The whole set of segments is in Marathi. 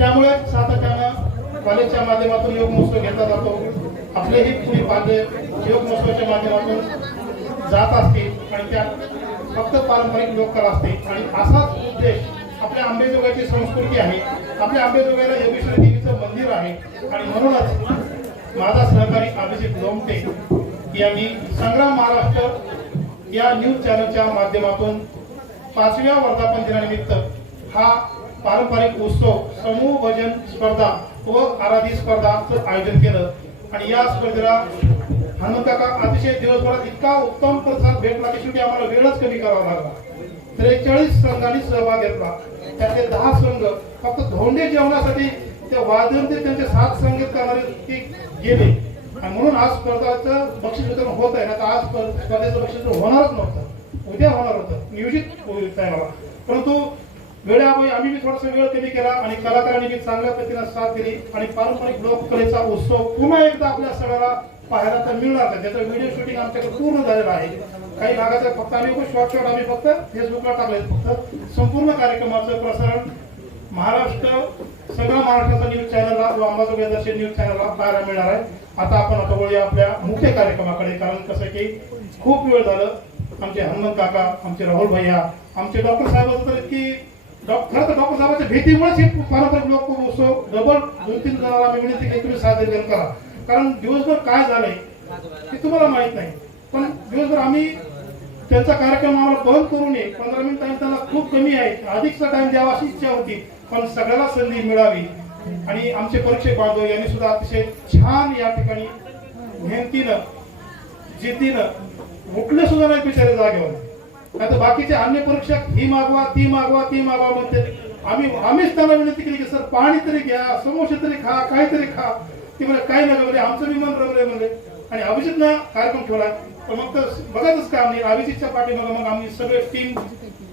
त्यामुळे सातत्यानं कॉलेजच्या माध्यमातून योग महोत्सव घेतला जातो. आपलेही पुढील पाल्य योग महोत्सवाच्या माध्यमातून जात असते आणि त्यात फक्त पारंपरिक लोककला असते. आणि असाच उद्देश आपल्या अंबेजोगाईची संस्कृती आहे. आपल्या अंबेजोगाईला योगेश्वरी देवीचं मंदिर आहे. आणि म्हणूनच माझा सहकारी अभिजित लोमटे यांनी संग्राम महाराष्ट्र या न्यूज चॅनलच्या माध्यमातून 5व्या वर्धापन दिनानिमित्त हा पारंपरिक उत्सव समूह भजन स्पर्धा व आराधी स्पर्धाचं आयोजन केलं. आणि या स्पर्धेला हनुमंतकाका अतिशय दिवसभरात इतका उत्तम प्रतिसाद भेटला की शेवटी आम्हाला वेळच कमी करावा लागला. 43 संघांनी सहभाग घेतला. त्यातले 10 संघ फक्त धोंडे जेवणासाठी ते वादनते त्यांचे 7 संघ करणारे ते गेले. आणि म्हणून आज स्पर्धाचं बक्षीस वितरण होत आहे. आता आज स्पर्धेचं बक्षीस होणारच नव्हतं, उद्या होणार होतं, नियोजित होईल मला. परंतु वेळेअभावी आम्ही थोडासा वेळ कमी केला आणि कलाकारांनी बी चांगल्या पद्धतीने साथ दिली. आणि पारंपरिक लोककलेचा उत्सव पुन्हा एकदा आपल्या सगळ्याला पाहायला तर मिळणार आहे. त्याचं व्हिडिओ शूटिंग आमच्याकडे पूर्ण झालेलं आहे. काही भागाचं फक्त आम्ही शॉर्ट आम्ही फक्त फेसबुकला टाकले. फक्त संपूर्ण कार्यक्रमाचं प्रसारण महाराष्ट्र सगळ्या महाराष्ट्राचा न्यूज चॅनलला व अंबाजोगाई दर्शन न्यूज चॅनलला पाहायला मिळणार आहे. आता वळूया आपल्या मुख्य कार्यक्रमाकडे. कारण कसं की खूप वेळ झालं. आमचे हनुमंत काका, आमचे राहुल भैया, आमचे डॉक्टर साहेब तर की खरं तर डॉक्टर साहेबांच्या भेटीमुळेच हे पारंपरिक लोक उत्सव डबल 2-3 जणांना आम्ही विनंती केली तुम्ही सादरीकरण करा. कारण दिवसभर काय झालंय ते तुम्हाला माहित नाही. पण दिवसभर आम्ही त्यांचा कार्यक्रम आम्हाला बंद करू नये. 15 मिनिट टाइम त्यांना खूप कमी आहे. अधिकचा टाइम द्यावा अशी इच्छा होती. पण सगळ्याला संधी मिळावी. आणि आमचे परीक्षक बांधव यांनी सुद्धा अतिशय छान या ठिकाणी मेहनतीनं जिद्दीनं उठले सुद्धा नाही बिचारे जागेवर. आता बाकीचे अन्य परीक्षक ही मागवा ती मागवा ती मागवा म्हणते. आम्हीच त्यांना विनंती केली की सर पाणी तरी घ्या, समोसे तरी खा, काहीतरी खा. ते म्हणजे काही नका म्हणजे आमचं बी मन रमले म्हणले. आणि अभिजितनं कार्यक्रम ठेवला. पण मग तर बघतच काम नाही. अभिजितच्या पाठीमागे मग आम्ही सगळे टीम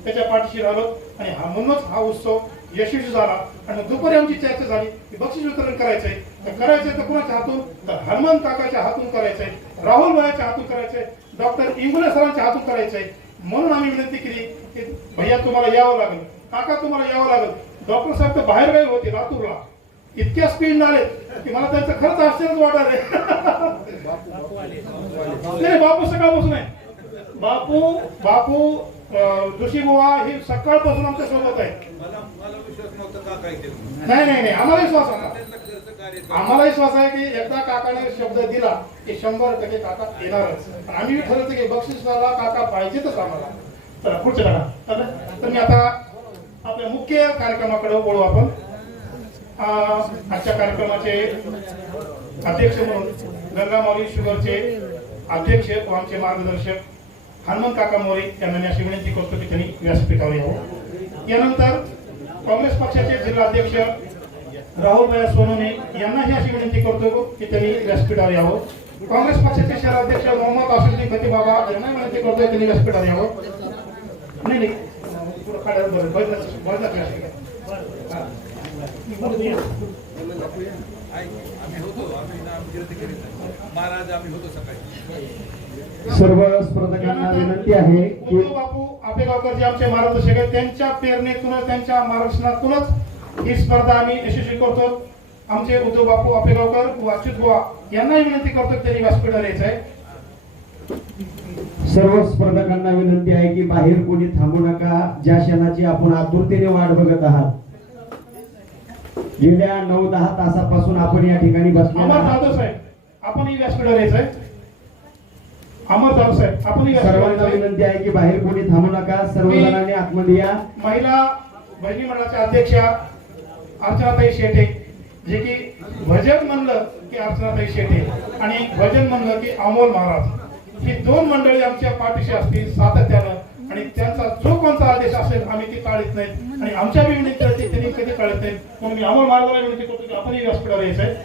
त्याच्या पाठीशी राहिलो. आणि म्हणूनच हा उत्सव यशस्वी झाला. आणि दुपारी आमची चर्चा झाली की बक्षीस वितरण करायचंय. तर करायचंय तर कुणाच्या हातून, तर हनुमंत काकाच्या हातून करायचंय, राहुल भाईच्या हातून करायचंय, डॉक्टर इंगुले सरांच्या हातून करायचंय. म्हणून आम्ही विनंती केली की भैया तुम्हाला यावं लागेल, काका तुम्हाला यावं लागेल. डॉक्टर साहेब तर बाहेर गावी होते लातूरला. इतक्या स्पीड आले की मला त्यांचं खरंच आश्चर्यच वाटायलंय. नाही बापू सकाळपासून आहे. बापू जोशी बुवा हे सकाळपासून आमच्या सोबत आहे. नाही आम्हाला विश्वास होता. आम्हाला विश्वास आहे की एकदा काकाने शब्द दिला की 100% काका येणारच. आम्ही ठरवतो की बक्षिसाला काका पाहिजेतच आम्हाला. चला पुढचे काका. तर मी आता आपल्या मुख्य कार्यक्रमाकडे वळू आपण. आजच्या कार्यक्रमाचे अध्यक्ष म्हणून गंगामाऊली शुगरचे अध्यक्ष व आमचे मार्गदर्शक हनुमंत काका मोरे यांना मी अशी विनंती करतो की त्यांनी व्यासपीठावर यावं. यानंतर काँग्रेस पक्षाचे जिल्हाध्यक्ष राहुल भैया सोनवणे यांनाही अशी विनंती करतो की त्यांनी व्यासपीठावर यावं. काँग्रेस पक्षाचे शहराध्यक्ष मोहम्मद आसिफुद्दीन खतीब बाबा यांना विनंती करतो त्यांनी व्यासपीठावर यावं. नाही सर्व स्पर्धकांना विनंती आहे की बापू आपेगावकर जे आमचे मार्गदर्शक आहेत त्यांच्या प्रेरणेतूनच त्यांच्या मार्गदर्शनातूनच ही स्पर्धा आम्ही यशस्वी करतो. आमचे उद्धव बापू आपेगावकर व अच्युत बुवा यांनाही विनंती करतो त्यांनी व्यासपीठावर यायचं आहे. सर्व स्पर्धकांना विनंती आहे की बाहेर कोणी थांबू नका. ज्या क्षणाची आपण आतुरतेने वाट बघत आहात. गेल्या 9-10 तासापासून आपण या ठिकाणी बसलो. अमर जाधव साहेब आपण ही व्यासपीठावर यायचं आहे. अमर जाधव साहेब आपण सर्वांना विनंती आहे की बाहेर कोणी थांबू नका. सर्वजणांनी आतमध्ये या. महिला बहिणी मंडळाच्या अध्यक्षा अर्चनाताई शेटे जे की भजन म्हणलं की अर्चनाताई शेटे आणि भजन म्हणलं की अमोल महाराज ही 2 मंडळी आमच्या पाठीशी असतील सातत्यानं. आणि त्यांचा जो कोणता आदेश असेल आम्ही ती टाळीत नाही. आणि आमच्या बी विनंती असते त्यांनी कधी टाळत नाही. म्हणून मी अमोल महाराजांना विनंती करतो की आपणही व्यासपीठावर यायचंय.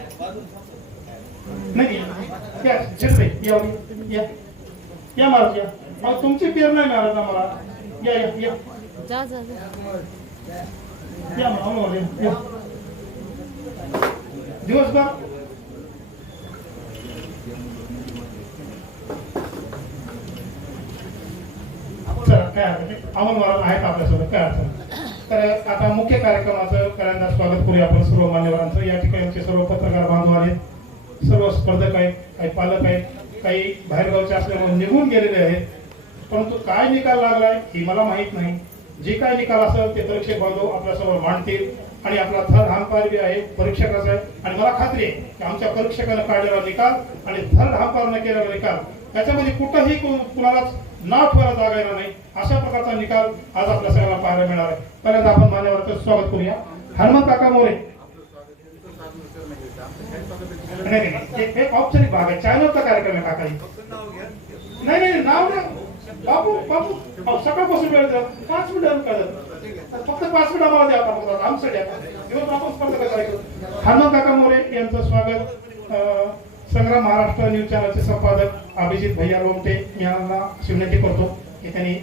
नाही या महाराज या. मग तुमची पेर नाही महाराज आम्हाला. या या या या अमोल या. दिवसभर काय अमोल महाराज आहेत आपल्यासोबत. काय अडचण तर आता मुख्य कार्यक्रमाचं पहिल्यांदा स्वागत करूया आपण सर्व मान्यवरांचं. या ठिकाणी आमचे सर्व पत्रकार बांधव आहेत, सर्व स्पर्धक आहेत, काही पालक आहेत, काही बाहेरगावचे असल्यामुळे निघून गेलेले आहेत. परंतु काय निकाल लागलाय हे मला माहित नाही. जे काय निकाल असेल ते परीक्षक बांधव आपल्यासमोर मांडतील आणि आपला थर हमपार बी आहे, परीक्षकाचा आहे. आणि मला खात्री आहे की आमच्या परीक्षकानं काढलेला निकाल आणि थर हमपार न केलेला निकाल त्याच्यामध्ये कुठंही कुणालाच नाव ठेवायला जागा येणार नाही. अशा प्रकारचा निकाल आज आपल्या सगळ्यांना पाहायला मिळणार आहे. पहिल्यांदा आपण मान्यवरांचं स्वागत करूया. हनुमंत काका मोरे. नाही, एक औपचारिक भाग आहे, चॅनलचा कार्यक्रम आहे काका. नाही नाव ना बापू बापू सकाळपासून वेळ द्या, 5 मिनिटं कळत, फक्त 5 मिनिटं आम्हाला द्या. आता आमचं द्या दिवस आपण स्पर्धा करायचं. हनुमंत काका मोरे यांचं स्वागत. संग्राम महाराष्ट्र न्यूज चॅनलचे संपादक अभिजित भैया लोमटे यांना विनंती करतो की त्यांनी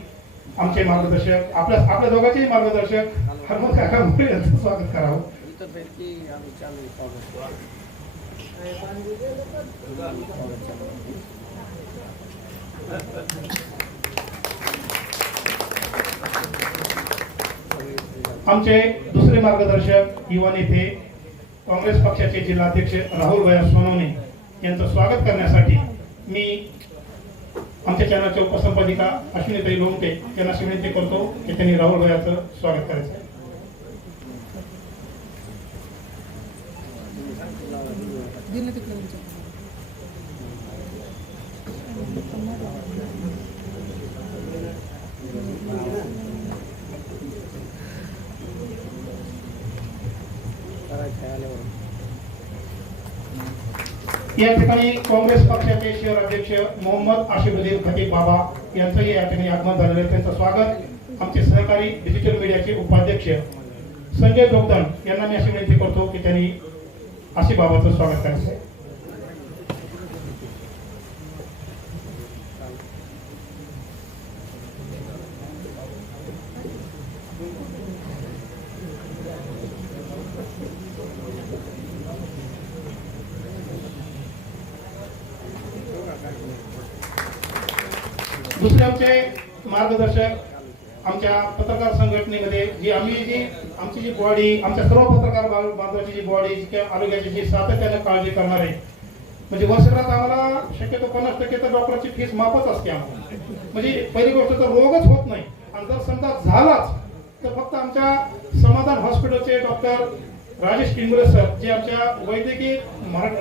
आमचे मार्गदर्शक आपल्या दोघांचेही मार्गदर्शक हनुमंत काका मोरे यांचं स्वागत करावं. आमचे दुसरे मार्गदर्शक युवा नेते काँग्रेस पक्षाचे जिल्हाध्यक्ष राहुल भैया सोनवणे यांचं स्वागत करण्यासाठी मी आमच्या चॅनलच्या उपसंपादिका अश्विनीताई लोमटे यांना विनंती करतो की त्यांनी राहुल भैयाचं स्वागत करायचं. या ठिकाणी काँग्रेस पक्षाचे शहर अध्यक्ष मोहम्मद आशिफुद्दीन खतीब बाबा यांचंही या ठिकाणी आगमन झालेलं आहे. त्यांचं स्वागत. आमचे सहकारी डिजिटल मीडियाचे उपाध्यक्ष संजय जोगदंड यांना मी अशी विनंती करतो की त्यांनी आशिफ बाबाचं स्वागत करायचं. दुसरे आमचे मार्गदर्शक आमच्या पत्रकार संघटनेमध्ये आमची जी बॉडी, आमच्या सर्व पत्रकार बांधवाची जी बॉडी आरोग्याची जी सातत्याने काळजी करणार आहे. म्हणजे वर्षभरात आम्हाला शक्यतो 50% तर डॉक्टरची फीस माफच असते आम्हाला. म्हणजे पहिली गोष्ट तर रोगच होत नाही, आणि जर समजा झालाच तर फक्त आमच्या समाधान हॉस्पिटलचे डॉक्टर राजेश टिंगुरे सर, जे आमच्या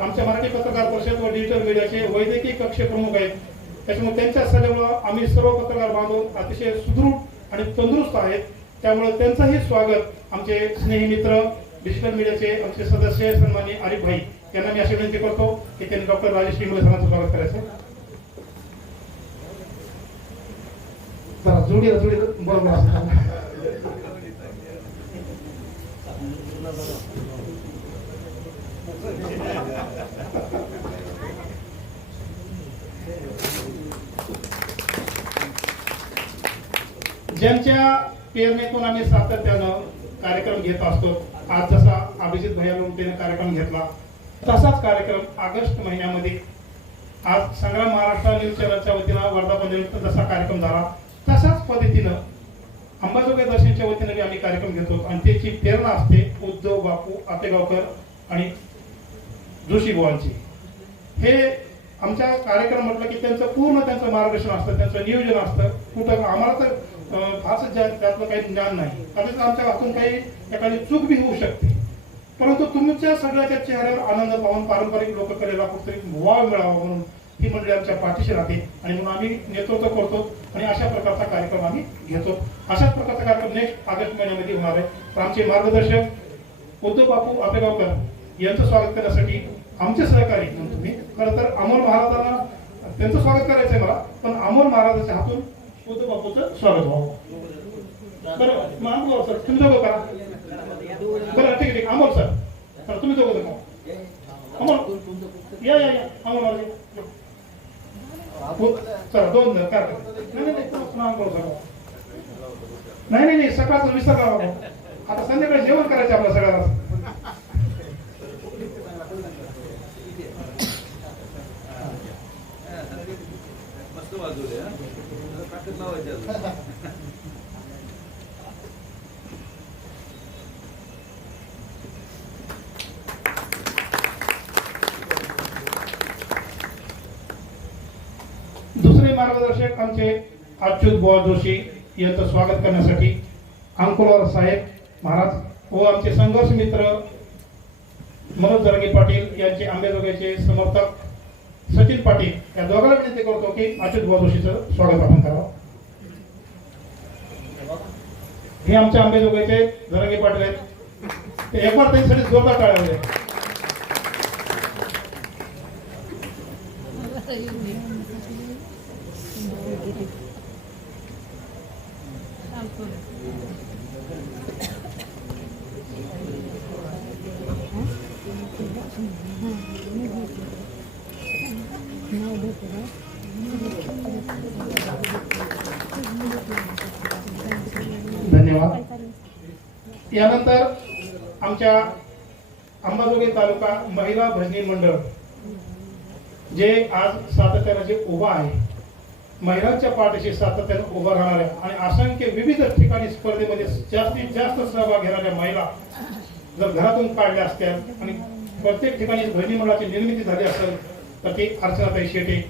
आमच्या मराठी पत्रकार परिषद व डिजिटल मीडियाचे वैद्यकीय कक्ष प्रमुख आहेत. त्याच्यामुळे त्यांच्या सल्ल्यामुळे आम्ही सर्व पत्रकार बांधव अतिशय सुदृढ आणि तंदुरुस्त आहेत. त्यामुळे त्यांचंही स्वागत आमचे स्नेही मित्र डिजिटल मीडियाचे आमचे सदस्य सन्माननीय आरिफ भाई यांना मी अशी विनंती करतो की त्यांनी डॉक्टर राजेश टिंगुरे सरांचं स्वागत करायचं. जोडी बरोबर. ज्यांच्या प्रेरणेतून आम्ही सातत्यानं कार्यक्रम घेत असतो. आज जसा अभिजित भैया लोमटेने कार्यक्रम घेतला तसाच कार्यक्रम ऑगस्ट महिन्यामध्ये आज संग्राम महाराष्ट्र न्यूज चॅनलच्या वतीनं वर्धापननिमित्त जसा कार्यक्रम झाला तशाच पद्धतीनं अंबाजोगाई दर्शनच्या वतीनं आम्ही कार्यक्रम घेतो. आणि त्याची प्रेरणा असते उद्धव बापू आपेगावकर आणि जोशी बुवांची. हे आमच्या कार्यक्रम म्हटलं की त्यांचं मार्गदर्शन असतं, त्यांचं नियोजन असतं. कुठं आम्हाला तर फारच त्यातलं काही ज्ञान नाही, कदाचित आमच्या हातून काही एखादी चूक बी होऊ शकते. परंतु तुमच्या सगळ्याच्या चेहऱ्यावर आनंद पाहून पारंपरिक लोककलेला कुठेतरी वाव मिळावा म्हणून ही मंडळी आमच्या पाठीशी राहते आणि म्हणून आम्ही नेतृत्व करतो आणि अशा प्रकारचा कार्यक्रम आम्ही घेतो. अशाच प्रकारचा कार्यक्रम नेक्स्ट ऑगस्ट महिन्यामध्ये होणार आहे. तर आमचे मार्गदर्शक उद्धव बापू आपेगावकर यांचं स्वागत करण्यासाठी आमचे सहकारी तुम्ही खरं तर अमोल महाराजांना त्यांचं स्वागत करायचं आहे मला, पण अमोल महाराजांच्या हातून उद्धव बापूचं स्वागत व्हावं. बरं मग अमोल सर तुम्ही दोघं करा. बरं ठीक आहे अमोल सर तुम्ही दोघं करा. अमोल या अमोल सर 2 जण काय नाही सकाळचं विसरला बाबा. आता संध्याकाळी जेवण करायचं आपल्या सगळ्याला. मार्गदर्शक आमचे अच्युत बुवा जोशी यांचं स्वागत करण्यासाठी अंकुलवार साहेब महाराज व आमचे संघर्ष मित्र मनोज जरगे पाटील यांचे आंबेजोगाईचे समर्थक सचिन पाटील या दोघांना विनंती करतो की अच्युत बुवा जोशीचं स्वागत आपण करावं. हे आमच्या आंबेजोगाईचे जरगे पाटील आहेत. ते एक बार त्यांच्यासाठी जोरदार टाळ्या होते. धन्यवाद. यानंतर आमच्या अंबाजोगाई तालुका महिला भजनी मंडळ जे आज सातत्याने जे उभा आहे, महिलांच्या पाठीशी सातत्याने उभा राहणाऱ्या आणि असंख्य विविध ठिकाणी स्पर्धेमध्ये जास्तीत जास्त सहभाग घेणाऱ्या महिला जर घरातून काढल्या असत्या आणि प्रत्येक ठिकाणी भजनी मंडळाची निर्मिती झाली असेल तर ती अर्चनाताई शेटे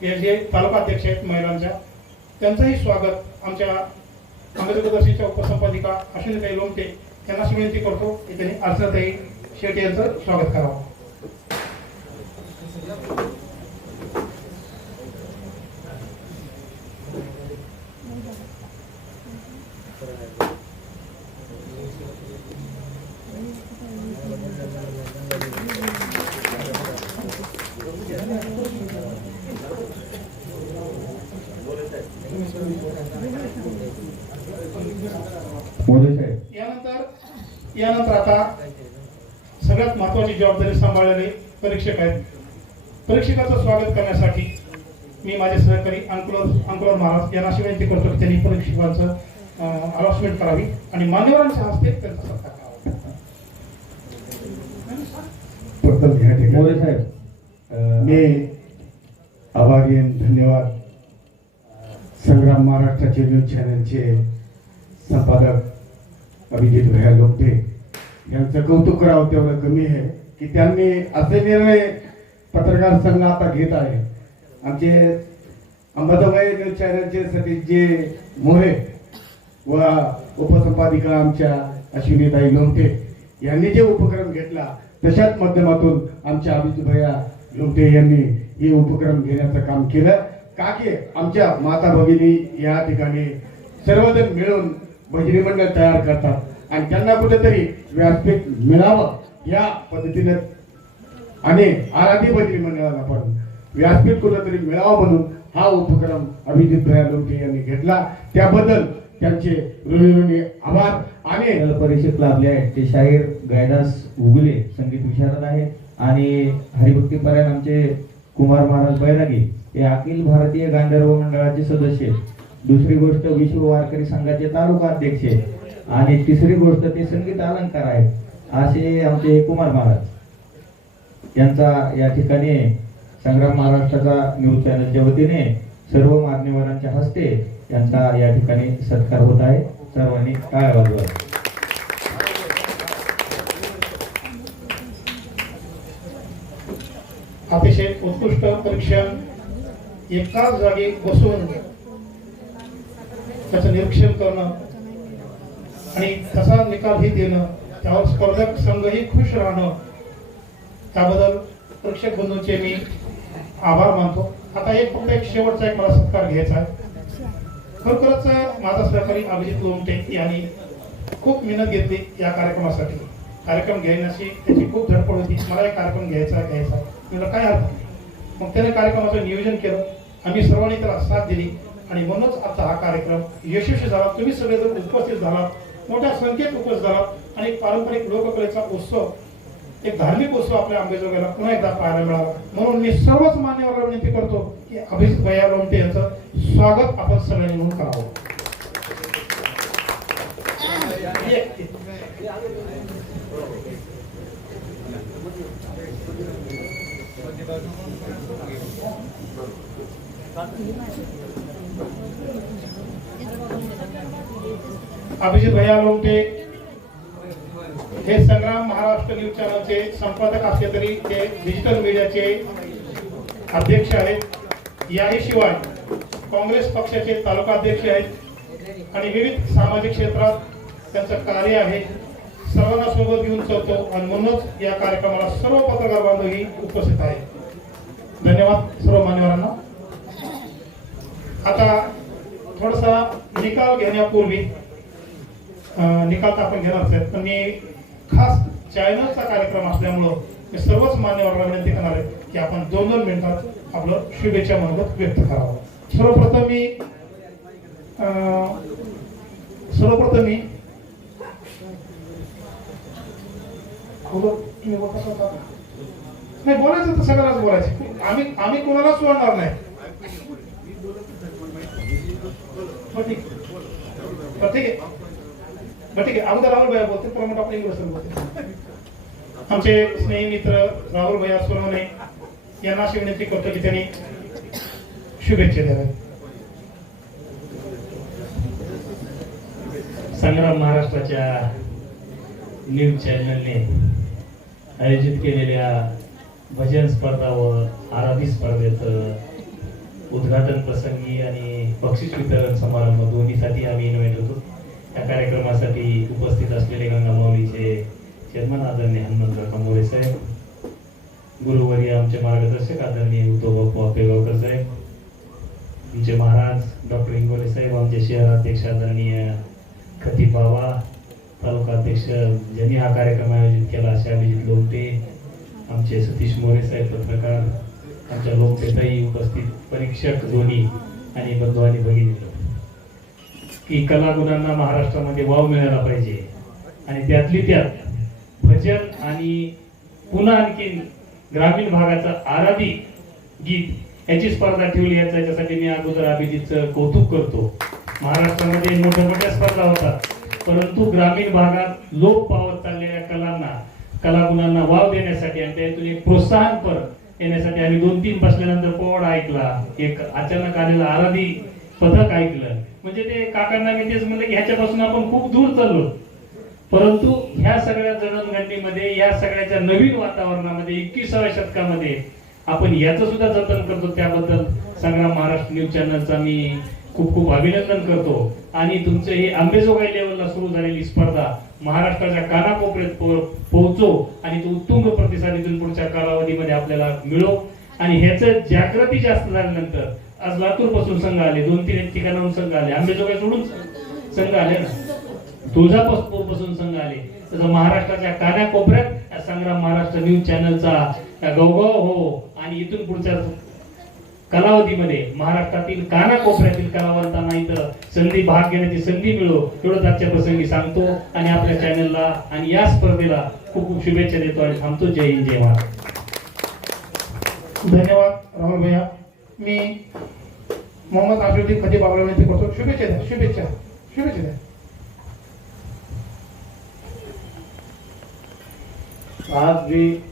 हे जे तालुकाध्यक्ष आहेत महिलांच्या, त्यांचंही स्वागत आमच्या अंबेजोगाईच्या उपसंपादिका अश्विनीताई लोमटे यांना विनंती करतो की त्यांनी अर्चनाताई शेटे यांचं स्वागत करावं. यानंतर आता सगळ्यात महत्वाची जबाबदारी सांभाळलेले परीक्षक आहेत. परीक्षकाचं स्वागत करण्यासाठी मी माझे सहकारी अंकुलर महाराज यांना विनंती करतो की त्यांनी परीक्षकांचं अनाउन्समेंट करावी आणि मान्यवरांच्या हस्ते त्यांचा सत्कार करावा. मी आभारी आहे. धन्यवाद. संग्राम महाराष्ट्राचे न्यूज चॅनलचे संपादक अभिजित भैया लोमटे यांचं कौतुक करावं तेवढं कमी आहे की त्यांनी असे निर्णय पत्रकार संघ आता घेत आहे. आमचे अंबाजोगाई न्यूज चॅनलचे सतीशजी मोरे व उपसंपादिका आमच्या अश्विनीताई लोमटे यांनी जे उपक्रम घेतला तशाच माध्यमातून आमच्या अभिजित भैया लोमटे यांनी हे उपक्रम घेण्याचं काम केलं. का की आमच्या माता भगिनी या ठिकाणी सर्वजण मिळून भजनी मंडळ तयार करतात आणि त्यांना कुठेतरी व्यासपीठ मिळावं या पद्धतीने आणि आराधी भजनी मंडळाला पण व्यासपीठ कुठेतरी मिळावं म्हणून हा उपक्रम अभिजित भैया लोमटे यांनी घेतला. त्याबद्दल त्यांचे ऋणी आभार. आणि परिषद लाभले आहेत ते शाहीर गायदास उगले संगीत विशारद आहेत आणि हरिभक्ती परायण आमचे कुमार महाराज बैरागी हे अखिल भारतीय गांधर्व मंडळाचे सदस्य. दुसरी गोष्ट विश्व वारकरी संघाचे तालुका अध्यक्ष आणि तिसरी गोष्ट ते संगीत अलंकार आहेत. असे आमचे कुमार महाराज यांचा या ठिकाणी संग्राम महाराष्ट्राचा न्यूज चॅनलच्या वतीने सर्व मान्यवरांच्या हस्ते यांचा या ठिकाणी सत्कार होत आहे. सर्वांनी टाळ्या वाजवा. अतिशय उत्कृष्ट परीक्षण एकाच जागी बसून त्याचं निरीक्षण करणं आणि तसा निकालही देणं, त्यावर स्पर्धक संघही खुश राहणं, त्याबद्दल परीक्षक बंधूंचे मी आभार मानतो. आता फक्त एक शेवटचा एक मला सत्कार घ्यायचा आहे. खरोखरच माझा सहकारी अभिजित लोमटे यांनी खूप मेहनत घेतली या कार्यक्रमासाठी. कार्यक्रम घेण्याची त्याची खूप धडपड होती. मला एक कार्यक्रम घ्यायचा मला काय अर्थ नाही. मग त्याने कार्यक्रमाचं नियोजन केलं. आम्ही सर्वांनी त्याला साथ दिली आणि म्हणूनच आता हा कार्यक्रम यशस्वी झाला. तुम्ही सगळेजण उपस्थित झालात, मोठ्या संख्येत उपस्थित झालात आणि पारंपरिक लोककलेचा उत्सव, एक धार्मिक उत्सव आपल्या अंबेजोगाईला पुन्हा एकदा पाहायला मिळाला. म्हणून मी सर्वच मान्यवरांना विनंती करतो की अभिजित भैया लोमटे यांचं स्वागत आपण सगळ्यांनी म्हणून करावं. अभिजित भैया लोमटे हे संग्राम महाराष्ट्र न्यूज चॅनलचे संपादक असले तरी ते डिजिटल मीडियाचे अध्यक्ष आहेत. याही शिवाय काँग्रेस पक्षाचे तालुका अध्यक्ष आहेत आणि विविध सामाजिक क्षेत्रात त्यांचं कार्य आहे. सर्वांना सोबत घेऊन चालतो आणि म्हणूनच या कार्यक्रमाला सर्व पत्रकार बांधवही उपस्थित आहेत. धन्यवाद सर्व मान्यवरांना. आता थोडासा निकाल घेण्यापूर्वी निकाल तर आपण घेणारच आहेत, पण मी खास चॅनलचा कार्यक्रम असल्यामुळं मी सर्वच मान्यवरांना विनंती करणार आहे की आपण 2-2 मिनिटात आपलं शुभेच्छा मनोगत व्यक्त करावं. सर्वप्रथम मी नाही बोलायचं तर सगळ्यांनाच बोलायचं. आम्ही कोणालाच सोडणार नाही. ठीक आहे अगोदर राहुल भैया बोलते, प्रमोट आपले इंग्रज बोलते. आमचे स्नेही मित्र राहुल भैया सोनवणे यांना अशी विनंती करतो की त्यांनी शुभेच्छा द्याव्या. संग्राम महाराष्ट्राच्या न्यूज चॅनलने आयोजित केलेल्या भजन स्पर्धा व आराधी स्पर्धेचं उद्घाटन प्रसंगी आणि बक्षीस वितरण समारंभ दोन्हीसाठी आम्ही इन्व्हाइट होतो. या कार्यक्रमासाठी उपस्थित असलेले गंगामाऊलीचे चेअरमन आदरणीय हनुमंतराव कांबोळे साहेब, गुरुवर्य आमचे मार्गदर्शक आदरणीय उद्धव बापू आपेगावकर साहेब, आमचे महाराज डॉक्टर इंगोले साहेब, आमचे शहराध्यक्ष आदरणीय खतीब बाबा, तालुका अध्यक्ष ज्यांनी हा कार्यक्रम आयोजित केला असे अभिजित लोमटे, आमचे सतीश मोरे साहेब पत्रकार, आमच्या लोकनेताही उपस्थित, परीक्षक दोन्ही आणि बंधू आणि भगिनी, की कलागुणांना महाराष्ट्रामध्ये वाव मिळाला पाहिजे आणि त्यातली त्यात भजन आणि पुन्हा आणखीन ग्रामीण भागाचा आराधी गीत याची स्पर्धा ठेवली. याच्यासाठी मी अगोदर अभिजितचं कौतुक करतो. महाराष्ट्रामध्ये मोठ्या मोठ्या स्पर्धा होतात, परंतु ग्रामीण भागात लोप पावत चाललेल्या कलागुणांना वाव देण्यासाठी आणि त्यातून एक प्रोत्साहनपर येण्यासाठी आम्ही 2-3 बसल्यानंतर पोवाडा ऐकला, एक अचानक आलेला आराधी पथक ऐकलं. म्हणजे ते काकांना मी तेच म्हणलं की ह्याच्यापासून आपण खूप दूर चाललो, परंतु ह्या सगळ्या जडणघडणीमध्ये, या सगळ्याच्या नवीन वातावरणामध्ये 21व्या शतकामध्ये आपण याचं सुद्धा जतन करतो. त्याबद्दल संग्राम महाराष्ट्र न्यूज चॅनलचा मी खूप खूप अभिनंदन करतो. आणि तुमचं हे अंबेजोगाई लेवलला सुरू झालेली स्पर्धा महाराष्ट्राच्या कानाकोपऱ्यात पोहोचो आणि तो उत्तुंग प्रतिसाद इथून पुढच्या कालावधीमध्ये आपल्याला मिळो. आणि ह्याचं जागृती जास्त झाल्यानंतर आज लातूर पासून संघ आले, 2-3 ठिकाणाहून संघ आले, अंबेजोगाई सोडून संघ आले ना, तुळजापूर पासून संघ आले. तसं महाराष्ट्राच्या कानाकोपऱ्यात संग्राम महाराष्ट्र न्यूज चॅनलचा गवगव हो आणि इथून पुढच्या कालावधीमध्ये महाराष्ट्रातील कानाकोपऱ्यातील कलावंतांना इथं भाग घेण्याची संधी मिळो एवढंच आजच्या प्रसंगी सांगतो. आणि आपल्या चॅनलला आणि या स्पर्धेला खूप खूप शुभेच्छा देतो आणि थांबतो. जय हिंद, जय महाराष्ट्र. धन्यवाद राहुल भैया. मी मोहम्मद आफिउद्दीन खतीब बाबा विनंती करतो. शुभेच्छा द्या, शुभेच्छा द्या. आज मी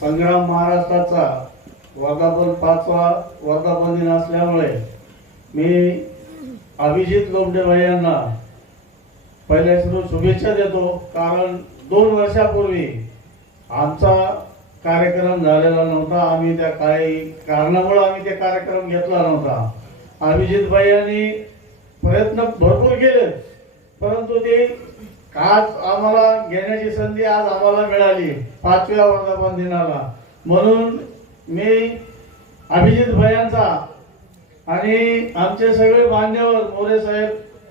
संग्राम महाराष्ट्राचा वर्धापन 5वा वर्धापन दिन असल्यामुळे मी अभिजित लोमटे भाई यांना पहिल्या सुरू शुभेच्छा देतो. कारण 2 वर्षापूर्वी आमचा कार्यक्रम झालेला नव्हता. आम्ही त्या काही कारणामुळे आम्ही ते कार्यक्रम घेतला नव्हता. अभिजित भाई यांनी प्रयत्न भरपूर केले, परंतु ते आज आम्हाला घेण्याची संधी आज आम्हाला मिळाली 5व्या वर्धापन दिनाला. म्हणून मी अभिजित भैयांचा आणि आमचे सगळे मान्यवर मोरे साहेब,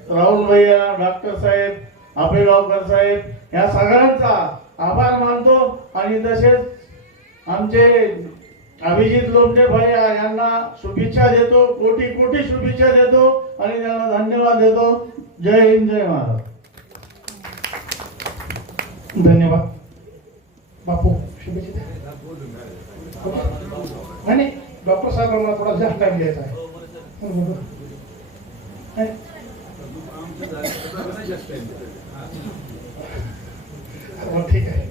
राहुल भैया, डॉक्टर साहेब, आपेगावकर साहेब या सगळ्यांचा आभार मानतो. आणि तसेच आमचे अभिजित लोमटे भैया यांना शुभेच्छा देतो, कोटी कोटी शुभेच्छा देतो आणि त्यांना धन्यवाद देतो. जय हिंद, जय महाराष्ट्र. धन्यवाद बापू. शुभेच्छा द्या. नाही डॉक्टर साहेब मला थोडा जास्त टाइम द्यायचा आहे. ठीक आहे.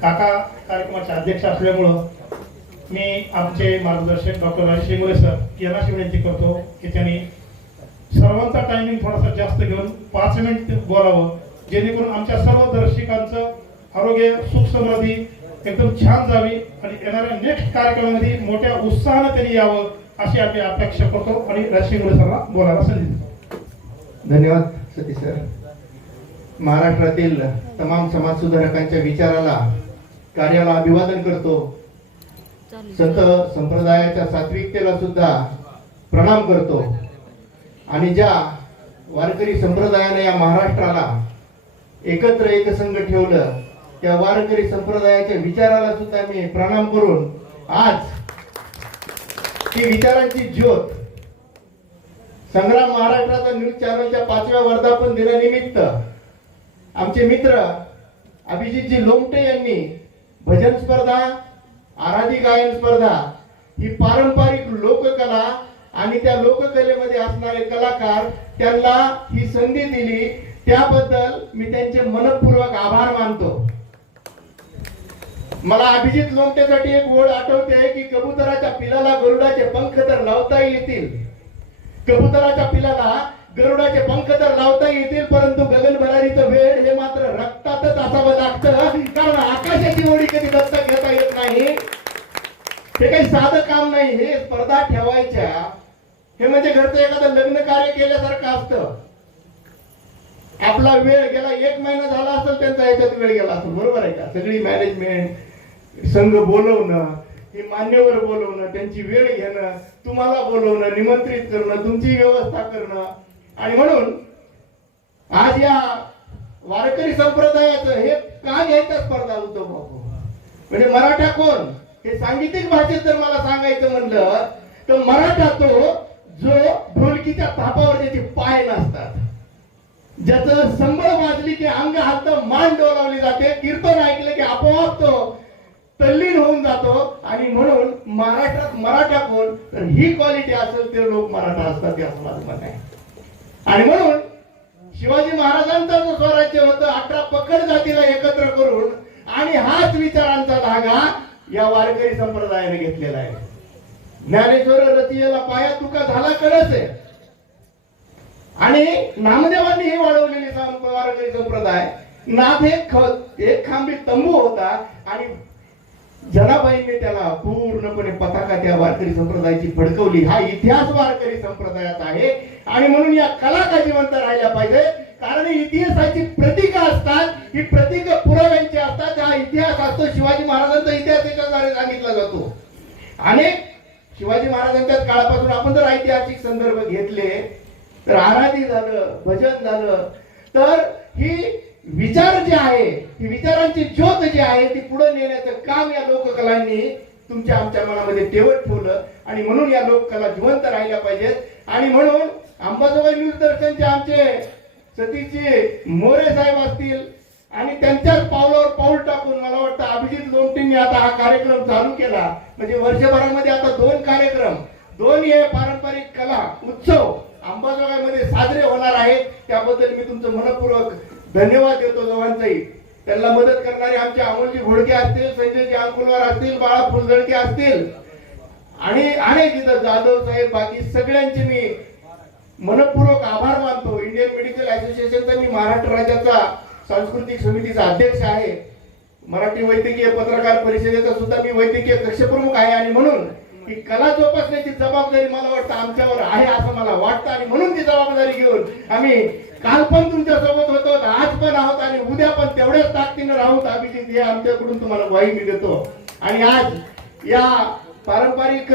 काका कार्यक्रमाचे अध्यक्ष असल्यामुळं मी आमचे मार्गदर्शक डॉक्टर राजेश शिंगोले सर यांना अशी विनंती करतो की त्यांनी सर्वांचा टायमिंग थोडासा जास्त घेऊन 5 मिनिट बोलावं, जेणेकरून आमच्या सर्व दर्शकांचं आरोग्य सुख समृद्धी एकदम छान जावी आणि येणाऱ्या नेक्स्ट कार्यक्रमामध्ये मोठ्या उत्साहानं त्यांनी यावं अशी आम्ही अपेक्षा करतो आणि रश्मी मुले सरला बोलायला संधी देतो. धन्यवाद सतीश सर. महाराष्ट्रातील तमाम समाज सुधारकांच्या विचाराला कार्याला अभिवादन करतो. संत संप्रदायाच्या सात्विकतेला सुद्धा प्रणाम करतो. आणि ज्या वारकरी संप्रदायाने या महाराष्ट्राला एकत्र एकसंघ ठेवलं त्या वारकरी संप्रदायाच्या विचाराला सुद्धा मी प्रणाम करून आज ती विचारांची ज्योत संग्राम महाराष्ट्राचा न्यूज चॅनलच्या 5व्या वर्धापन दिनानिमित्त आमचे मित्र अभिजितजी लोमटे यांनी भजन स्पर्धा, आराधी गायन स्पर्धा ही पारंपरिक लोककला आणि त्या लोककलेमध्ये असणारे कलाकार त्यांना ही संधी दिली त्याबद्दल मी त्यांचे मनपूर्वक आभार मानतो. मला अभिजित लोमटेसाठी एक ओळ आठवते की कबुतराच्या पिलाला गरुडाचे पंख तर लावता येतील, कबुतराच्या पिलाला गरुडाचे पंख तर लावता येतील, परंतु गगनभरारीचं वेळ हे मात्र रक्तातच असावं लागतं. कारण आकाशाची ओढी कधी दत्तक घेता येत नाही. हे काही साधं काम नाही. हे स्पर्धा ठेवायच्या हे म्हणजे घरचं एखादं लग्न कार्य केल्यासारखं असतं. आपला वेळ गेला, 1 महिना झाला असेल त्यांचा याच्यात वेळ गेला असेल, बरोबर आहे का? सगळी मॅनेजमेंट, संघ बोलवणं, ही मान्यवर बोलवणं, त्यांची वेळ घेणं, तुम्हाला बोलवणं, निमंत्रित करणं, तुमची व्यवस्था करणं. आणि म्हणून आज या वारकरी संप्रदायाचं हे का घ्यायचं स्पर्धा उद्धव बाबू म्हणजे मराठा कोण हे सांगीतिक भाषेत जर मला सांगायचं म्हणलं तर मराठा तो जो ढोलकीच्या थापावर ज्याचे पाय नसतात, ज्याचं संबळ वाजली की अंग हालतं, मान डोलावली जाते, कीर्तन ऐकलं की आपोआप तो तल्लीन होऊन जातो. आणि म्हणून महाराष्ट्रात मराठा कोण तर ही क्वालिटी असेल ते लोक मराठा असतात हे असं माझं म्हणणं आहे. आणि म्हणून शिवाजी महाराजांचा जो स्वराज्य होतं 18 पकड जातीला एकत्र करून आणि हाच विचारांचा धागा या वारकरी संप्रदायाने घेतलेला आहे. ज्ञानेश्वर रचियेला पाया तुका झाला कळस आहे. आणि नामदेवांनी ही वाढवलेली वारकरी संप्रदाय नाथ एक खांबी तंबू होता आणि जनाबाईंनी त्याला पूर्णपणे पताका त्या वारकरी संप्रदायाची फडकवली. हा इतिहास वारकरी संप्रदायात आहे. आणि म्हणून या कला का जिवंत राहिल्या पाहिजे. कारण इतिहासाची प्रतीकं असतात, ही प्रतीकं पुराव्यांची असतात. हा इतिहास असतो शिवाजी महाराजांचा इतिहास याच्याद्वारे सांगितला जातो. अनेक शिवाजी महाराजांच्या काळापासून आपण जर ऐतिहासिक संदर्भ घेतले तर आराधी झालं, भजन झालं, तर ही विचार जे आहे, ही विचारांची ज्योत जी आहे ती पुढे नेण्याचं काम या लोककलांनी तुमच्या आमच्या मनामध्ये ठेवत ठेवलं. आणि म्हणून या लोककला जिवंत राहिल्या पाहिजेत. आणि म्हणून अंबाजोगाई न्यूज दर्शनचे आमचे सतीशजी मोरे साहेब असतील आणि त्यांच्याच पावलावर पाऊल टाकून मला वाटतं अभिजित लोमटेंनी आता हा कार्यक्रम चालू केला. म्हणजे वर्षभरामध्ये आता 2 कार्यक्रम, 2 हे पारंपरिक कला उत्सव अंबाजोगाईमध्ये साजरे होणार आहेत. त्याबद्दल मी तुमचं मनपूर्वक धन्यवाद देतो दोघांचाही. त्यांना मदत करणारे आमचे अमोलजी घोडके असतील, संजयजी अंकुलवार असतील, बाळा फुलझडके असतील आणि अनेक इथं जाधव साहेब, बाकी सगळ्यांचे मी मनपूर्वक आभार मानतो. इंडियन मेडिकल असोसिएशनचा मी महाराष्ट्र राज्याचा सांस्कृतिक समितीचा अध्यक्ष आहे. मराठी वैद्यकीय पत्रकार परिषदेचा सुद्धा मी वैद्यकीय कक्षप्रमुख आहे. आणि म्हणून ही कला जोपासण्याची जबाबदारी मला वाटतं आमच्यावर आहे असं मला वाटतं. आणि म्हणून ती जबाबदारी घेऊन आम्ही काल पण तुमच्या सोबत होतो, आज पण आहोत आणि उद्या पण तेवढ्याच ताकदीनं राहूत. अभिजित हे आमच्याकडून तुम्हाला ग्वाही मी देतो. आणि आज या पारंपरिक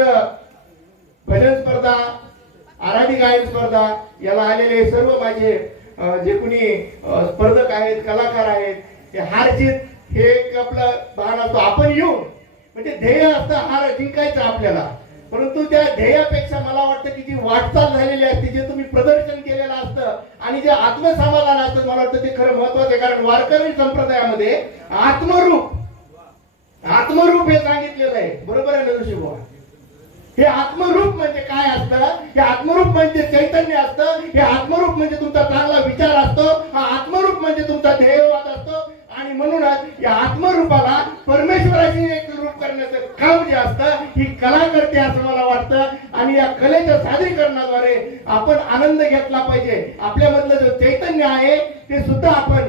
भजन स्पर्धा, आराधी गायन स्पर्धा याला आलेले सर्व माझे जे कोणी स्पर्धक आहेत, कलाकार आहेत, हे हारजीत हे एक आपलं भान असतो. आपण येऊन म्हणजे ध्येय असतं हार जिंकायचं आपल्याला, परंतु त्या ध्येयापेक्षा मला वाटतं की जी वाटचाल झालेली असते, जे तुम्ही प्रदर्शन केलेलं असतं आणि जे आत्मसमाधान असतं, मला वाटतं ते खरं महत्वाचं आहे. कारण वारकरी संप्रदायामध्ये आत्मरूप हे सांगितलेलं आहे. बरोबर आहे ना ऋषी बुवा? हे आत्मरूप म्हणजे काय असतं? हे आत्मरूप म्हणजे चैतन्य असतं. हे आत्मरूप म्हणजे तुमचा चांगला विचार असतो. हा आत्मरूप म्हणजे तुमचा ध्येयवाद असतो. आणि म्हणूनच या आत्मरूपाला परमेश्वराशी एक रूप करण्याचं काम जे असतं ही कला करते असं मला वाटतं. आणि या कलेच्या सादरीकरणाद्वारे आपण आनंद घेतला पाहिजे. आपल्यामधलं जो चैतन्य आहे ते सुद्धा आपण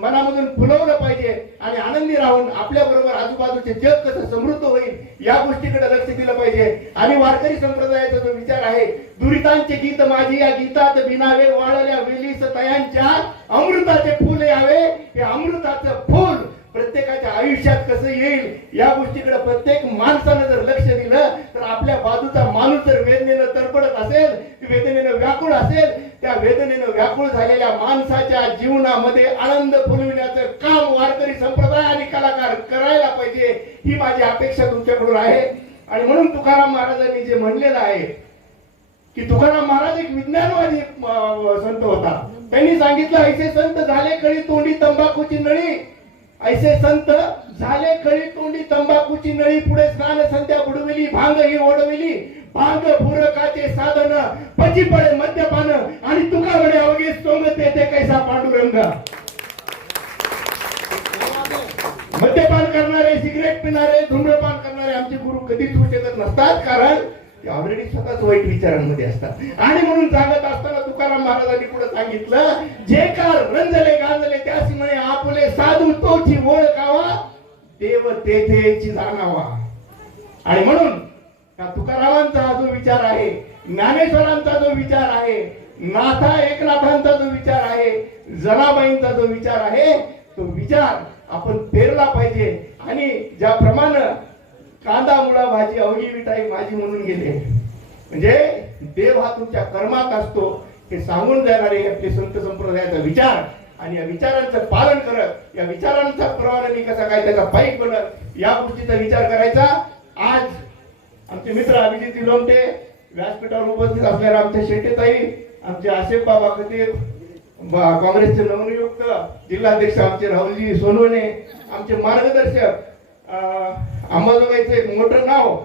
मनामधून फुलवलं पाहिजे आणि आनंदी राहून आपल्या बरोबर आजूबाजूचे जग कसं समृद्ध होईल या गोष्टीकडे लक्ष दिलं पाहिजे. आणि वारकरी संप्रदायाचा जो विचार आहे, दुरितांचे गीत माझी या गीतात बिनावे वाळल्या वेलीस तयांच्या अमृताचे फूल यावे. हे अमृताचं फूल प्रत्येकाच्या आयुष्यात कसं येईल या गोष्टीकडे प्रत्येक माणसानं जर लक्ष दिलं तर आपल्या बाजूचा माणूस जर वेदनेनं तडफडत असेल, वेदनेनं व्याकुळ असेल, त्या वेदनेनं व्याकुळ झालेल्या माणसाच्या जीवनामध्ये आनंद फुलविण्याचं काम वारकरी संप्रदाय आणि कलाकार करायला पाहिजे, ही माझी अपेक्षा तुमच्याकडून आहे. आणि म्हणून तुकाराम महाराजांनी जे म्हणलेलं आहे की तुकाराम महाराज एक विज्ञानवादी संत होता. त्यांनी सांगितलं, ऐसे संत झाले कळी तोंडी तंबाखूची नळी, ऐसे संत झाले कळी तोंडी तंबाखूची नळी, पुढे स्नान संध्या बुडविली भांग ही ओढविली, भांग पूरकाचे साधन पची पडे मद्यपान, आणि तुका म्हणे अवघे सोंगते ते कैसा पांडुरंग. मद्यपान करणारे, सिगरेट पिणारे, धूम्रपान करणारे आमचे गुरु कधीच होऊ शकत नसतात, कारण ते ऑलरेडी स्वतःच वाईट विचारांमध्ये असतात. आणि म्हणून सांगत असताना तुकाराम महाराजांनी पुढे सांगितलं, जे काळ रंजले गांजले त्यासी म्हणे आपुले साधू तोची ओळखावा, देव तेथेची जाणावा. आणि म्हणून तुकारामांचा हा जो विचार आहे, ज्ञानेश्वरांचा जो विचार आहे, नाथा एकनाथांचा जो विचार आहे, जनाबाईंचा जो विचार आहे, तो विचार आपण पेरला पाहिजे. आणि ज्याप्रमाणे कांदा मुळा भाजी अवघी विटाई माझी म्हणून गेले, म्हणजे देव हा तुमच्या कर्मात असतो हे सांगून जाणारे आपले संत संप्रदायाचा विचार. आणि या विचारांचं पालन करत, या विचारांचा प्रमाणे कसा काय त्याचा पाईक बनत या गोष्टीचा विचार करायचा. आज आमचे मित्र अभिजित लोमटे, व्यासपीठावर उपस्थित असणारे आमचे शेटेताई, आमचे आसेफ बाबा खते, काँग्रेसचे नवनियुक्त जिल्हाध्यक्ष आमचे राहुलजी सोनवणे, आमचे मार्गदर्शक अंबाजोगाईचं एक मोठं नाव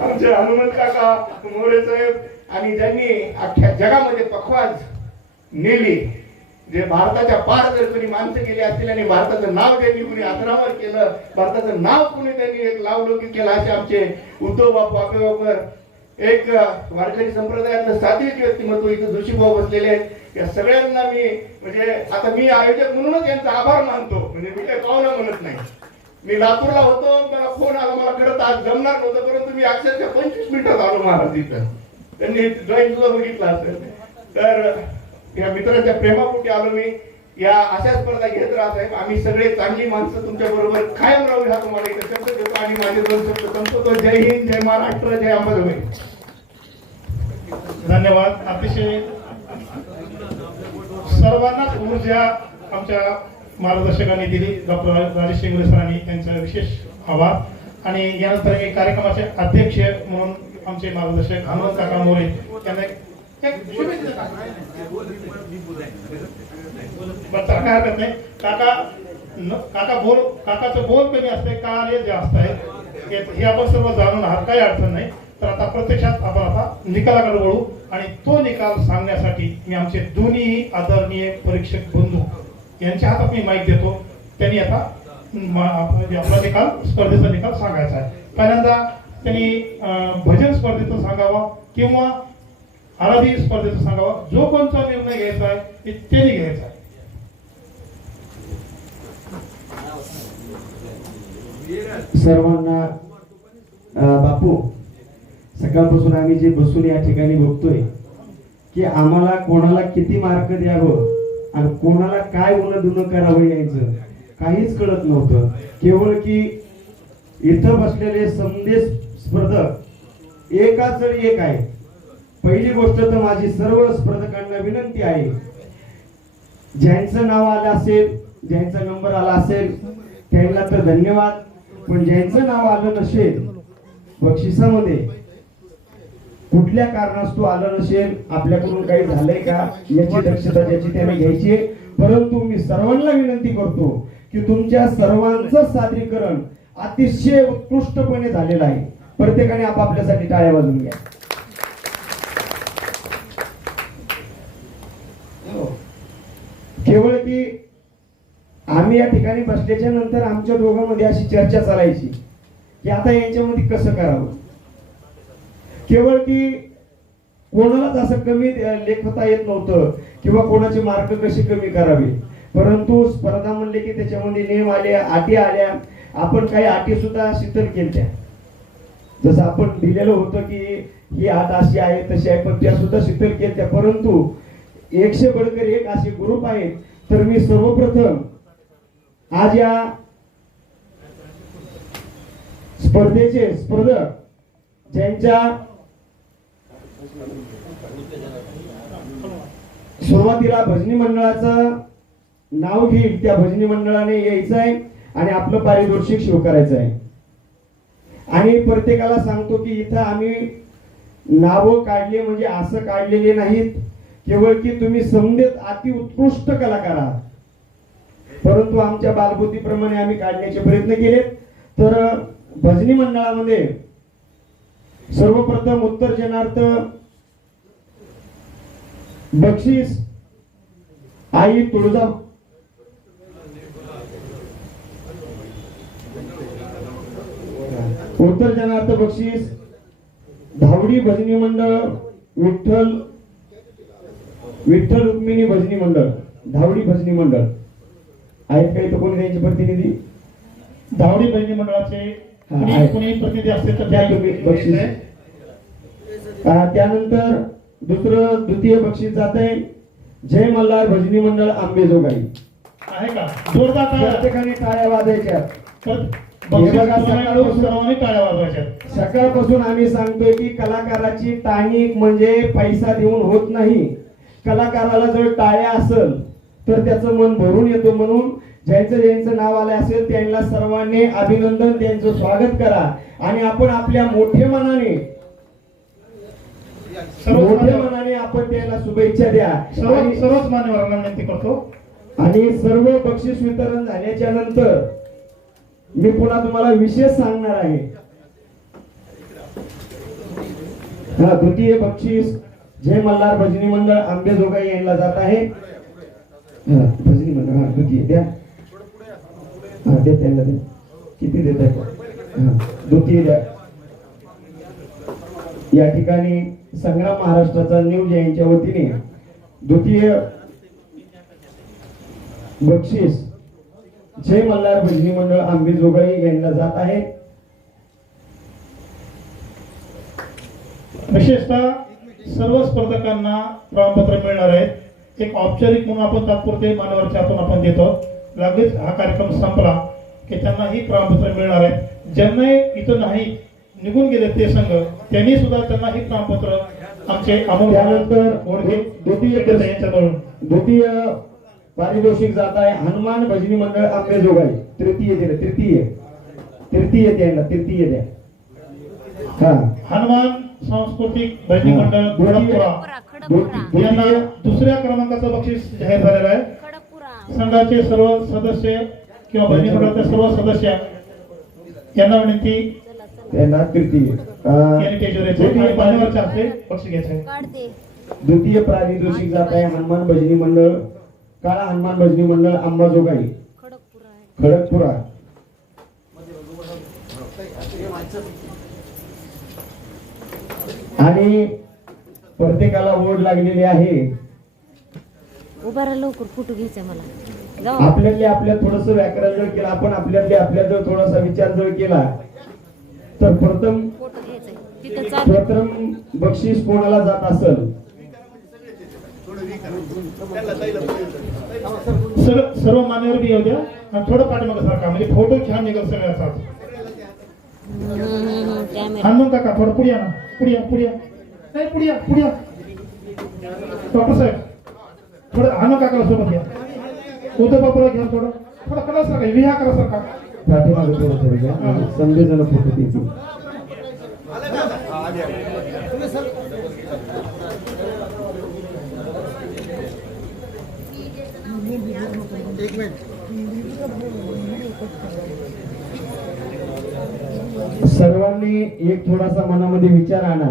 आमचे हनुमंत काका मोरे साहेब, आणि ज्यांनी अख्ख्या जगामध्ये पखवाज नेली, जे भारताच्या पार जर कोणी माणसं गेली असतील आणि भारताचं नाव त्यांनी कुणी आदरावर केलं, भारताचं नाव कुणी त्यांनी एक लावलौकिक केलं, असे आमचे उद्धव बापू आपेगावकर, एक वारकरी संप्रदायातलं सात्विक व्यक्तिमत्व इथं जोशीभाऊ बसलेले आहेत. या सगळ्यांना मी म्हणजे आता मी आयोजक म्हणूनच यांचा आभार मानतो. म्हणजे मी काही पाहुणा म्हणत नाही. मी लातूरला होतो, मला फोन आला, मला खरंच आज जमणार नव्हतं, परंतु मी अक्षरशः 25 मिनिटात आलो महाराज तिथं. त्यांनी ड्रॉइंग सुद्धा बघितलं असेल. तर या मित्रांच्या प्रेमापोटी आलो मी. या अशा स्पर्धा घेत राहा साहेब. आम्ही सगळे चांगली माणसं तुमच्या बरोबर कायम राहू, हा तुम्हाला इथं शब्द देतो. आणि माझे 2 शब्द संपतो. जय हिंद, जय महाराष्ट्र, जय अंबाजोगाई. धन्यवाद. अतिशय सर्वांनाच ऊर्जा आमच्या मार्गदर्शकांनी दिली. डॉक्टर राजेश शिंगरे सरांनी त्यांचा विशेष आभार. आणि यानंतर मी कार्यक्रमाचे अध्यक्ष म्हणून आमचे मार्गदर्शक हनुमंत काका मोरे यांना एक शुभेच्छा. काय हरकत नाही. काकाचं बोल कमी असते, कार्य जास्त आहे, हे आपण सर्व जाणून आहात, काही अडचण नाही. तर आता प्रत्यक्षात आपण आता निकालाकडे वळू. आणि तो निकाल सांगण्यासाठी मी आमचे दोन्ही आदरणीय परीक्षक बंधू यांच्या हातात मी माईक देतो. त्यांनी आता आपला निकाल, स्पर्धेचा निकाल सांगायचा आहे. पहिल्यांदा त्यांनी भजन स्पर्धेचं सांगावा किंवा आराधी स्पर्धेचं सांगावा. जो कोणता निर्णय घ्यायचा आहे ते त्यांनी घ्यायचा आहे. सर्वांना बापू, सकाळपासून आम्ही जे बसून या ठिकाणी बघतोय की आम्हाला कोणाला किती मार्क द्यावं आणि कोणाला काय उलटून करावं यायचं काहीच कळत नव्हतं. केवळ की इथं बसलेले संदेश स्पर्धक एकाच एक आहे. पहिली गोष्ट तर माझी सर्व स्पर्धकांना विनंती आहे, ज्यांचं नाव आलं असेल, ज्यांचा नंबर आला असेल त्यांना तर धन्यवाद, पण ज्यांचं नाव आलं नसेल, बक्षिसामध्ये कुठल्या कारणास्तव आलं नसेल, आपल्याकडून काही झालंय का याची दक्षता ज्याची त्याने घ्यायची. परंतु मी सर्वांना विनंती करतो की तुमच्या सर्वांचं सादरीकरण अतिशय उत्कृष्टपणे झालेलं आहे. प्रत्येकाने आपापल्यासाठी टाळ्या वाजवून घ्या. केवळ की आम्ही या ठिकाणी बसल्याच्या नंतर आमच्या दोघांमध्ये अशी चर्चा चालायची की आता यांच्यामध्ये कसं करावं. केवळ की कोणालाच असं कमी लेखता येत नव्हतं किंवा कोणाचे मार्क कसे कमी करावे, परंतु स्पर्धा म्हणले की त्याच्यामध्ये नियम आले, अटी आल्या. आपण काही अटी सुद्धा शिथिल केल्या. जसं आपण दिलेलं होतं की ही अट अशी आहे तशी आहे, पण त्या सुद्धा शिथिल केल्या. परंतु 100 बडकर 1 असे ग्रुप आहेत. तर मी सर्वप्रथम आज या स्पर्धेचे स्पर्धक ज्यांच्या सुरुवातीला भजनी मंडळाचं नाव घेईल त्या भजनी मंडळाने यायचं आहे आणि आपलं पारितोषिक शिव करायचं आहे. आणि प्रत्येकाला सांगतो की इथं आम्ही नावं काढले म्हणजे असं काढलेले नाहीत केवळ की तुम्ही समजेत अति उत्कृष्ट कलाकार आहात, परंतु आमच्या बालबुद्धीप्रमाणे आम्ही काढण्याचे प्रयत्न केले. तर भजनी मंडळामध्ये सर्वप्रथम उत्तर्जनार्थ बक्षीस आई तुळजा उत्तर्जनार्थ बक्षीस धावडी भजनी मंडळ विठ्ठल रुक्मिणी भजनी मंडळ धावडी भजनी मंडळ आहेत काही तर कोणी त्यांचे प्रतिनिधी धावडी बहिणी मंडळाचे आहेत. कोणी प्रतिनिधी असतील तर द्या त्या तुम्ही बक्षीस. त्यानंतर दुसरं द्वितीय बक्षीस जात आहे जय मल्हार भजनी मंडळ आंबेजोगाई. आहे का? जोरदार टाळ्या. प्रत्येकाने टाळ्या वाजायच्या. तर बक्षीस सर्वांनी टाळ्या वाजवायच्या. सकाळपासून आम्ही सांगतोय की कलाकाराची टाणीक म्हणजे पैसा देऊन होत नाही. कलाकाराला जर टाळ्या असेल तर त्याचं मन भरून येतो. म्हणून ज्यांचं नाव आलं असेल त्यांना सर्वांनी अभिनंदन, त्यांचं स्वागत करा आणि आपण आपल्या मोठ्या मनाने आपण त्यांना शुभेच्छा द्या. सर्वच मान्यवरांना विनंती करतो. आणि सर्व बक्षीस वितरण झाल्याच्या नंतर मी पुन्हा तुम्हाला विशेष सांगणार आहे. द्वितीय बक्षीस जय मल्हार भजनी मंडळ आंबेजोगाई यांना जात आहे. भजनी मंडळ द्वितीय द्या. दे त्यांना दे. किती देत आहे? द्वितीय द्या. या ठिकाणी संग्राम महाराष्ट्राचा न्यूज यांच्या वतीने द्वितीय बक्षीस जय मल्हार भजनी मंडळ आंबेजोगाई यांना जात आहे. विशेषतः सर्व स्पर्धकांना प्रमाणपत्र मिळणार आहेत. एक औपचारिक म्हणून आपण तात्पुरते मान्यवरच्या हातून आपण देतो. लगेच हा कार्यक्रम संपला की त्यांनाही प्रमाणपत्र मिळणार आहे. ज्यांना इथं नाही निघून गेले ते संघ त्यांनी सुद्धा त्यांनाही प्रमाणपत्र आमचे अमोल त्यानंतर ओळखे द्वितीय द्वितीय पारितोषिक जात आहे हनुमान भजनी मंडळ आंबेजोगाई. तृतीय द्या. हा हनुमान सांस्कृतिक भजनी मंडळ खडकपुरा यांना दुसऱ्या क्रमांकाचं बक्षीस जाहीर झालेलं आहे. संघाचे सर्व सदस्य किंवा भजनी मंडळाचे सर्व सदस्य यांना विनंती त्यांना तृतीय बक्षीस घ्यायचं. द्वितीय पारितोषिक जात आहे हनुमान भजनी मंडळ काळा हनुमान भजनी मंडळ अंबाजोगाई खडकपुरा. आणि प्रत्येकाला ओढ लागलेली आहे. उभारा लवकर फोटो घ्यायचा मला. आपल्या थोडस व्याकरण जर केलं आपण आपल्या जर थोडासा विचार जर केला तर प्रथम बक्षीस कोणाला जात असेल. सर्व मान्यवर बी येऊ द्या आणि थोडं पाठीमागं सारखा म्हणजे फोटो छान निघत सगळ्याचा. हनुमान काका थोडं पुढे या ना. पुढे डॉक्टर साहेब थोडं हनुमान काकाला सोबत घ्या. उद्धव बापूला घ्या. थोडं करा सारखा विहा करा सारखा पाठीमागे थोडं घ्या. संदेशाला फोटो देतील. सर्वांनी एक थोडासा मनामध्ये विचार आणा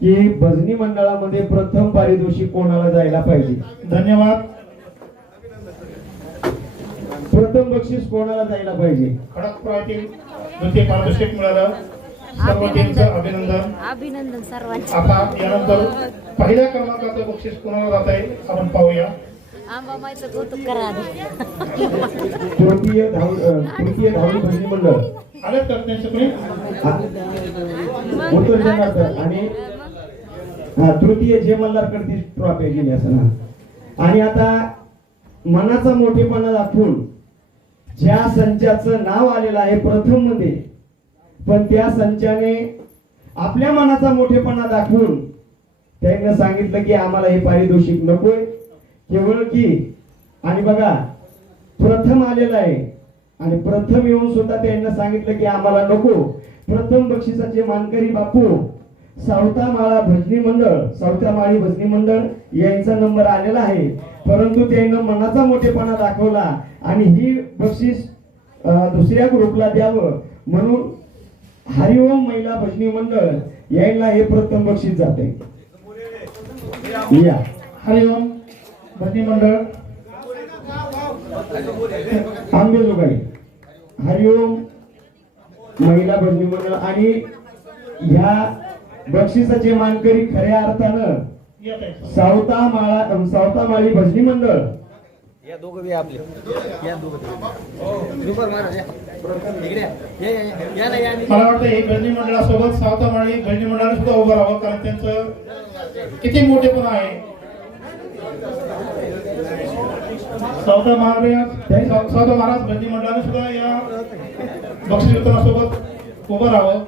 की भजनी मंडळामध्ये प्रथम पारितोषिक कोणाला जायला पाहिजे. धन्यवाद. प्रथम बक्षीस कोणाला जायला पाहिजे. खडकपुरातील द्वितीय पारितोषिक मिळालं सर्व टीमचं अभिनंदन. अभिनंदन सर्वांचे. आता यानंतर पहिल्या क्रमांकाचं बक्षीस कोणाला जात आहे आपण पाहूया. आंबा माईचं कौतुक करा आधी. तृतीय धावडी भजनी मंडळ आलेत का त्यांच्याकडे? उत्तर जनार्दन आणि तृतीय जे मल्हार करतील ट्रॉफी गेली असं ना. आणि आता मनाचा मोठेपणा दाखवून ज्या संचाचं नाव आलेलं आहे प्रथम मध्ये, पण त्या संचाने आपल्या मनाचा मोठेपणा दाखवून त्यांनी सांगितलं की आम्हाला हे पारितोषिक नकोय, केवळ की आणि बघा प्रथम आलेला आहे आणि प्रथम येऊन सुद्धा त्यांना सांगितलं की आम्हाला नको. प्रथम बक्षिसाचे मानकरी बापू सावतामाळा भजनी मंडळ, सावतामाळी भजनी मंडळ यांचा नंबर आलेला आहे, परंतु त्यांना मनाचा मोठेपणा दाखवला आणि ही बक्षीस दुसऱ्या ग्रुपला द्यावं म्हणून हरिओम महिला भजनी मंडळ यांना हे प्रथम बक्षीस जाते. या हरिओम भजनी मंडळ आंबेजोगाई हरिओम महिला भजनी मंडळ आणि ह्या बक्षिसाचे मानकरी खऱ्या अर्थानं येत आहे. सावतामाळी भजनी मंडळ. मला वाटतं हे भजनी मंडळासोबत सावतामाळी भजनी मंडळाने सुद्धा उभं राहावं, कारण त्यांचं किती मोठेपणा आहे. सावता महाराज भजनी मंडळाने सुद्धा या बक्षीस वितरणासोबत उभं राहावं.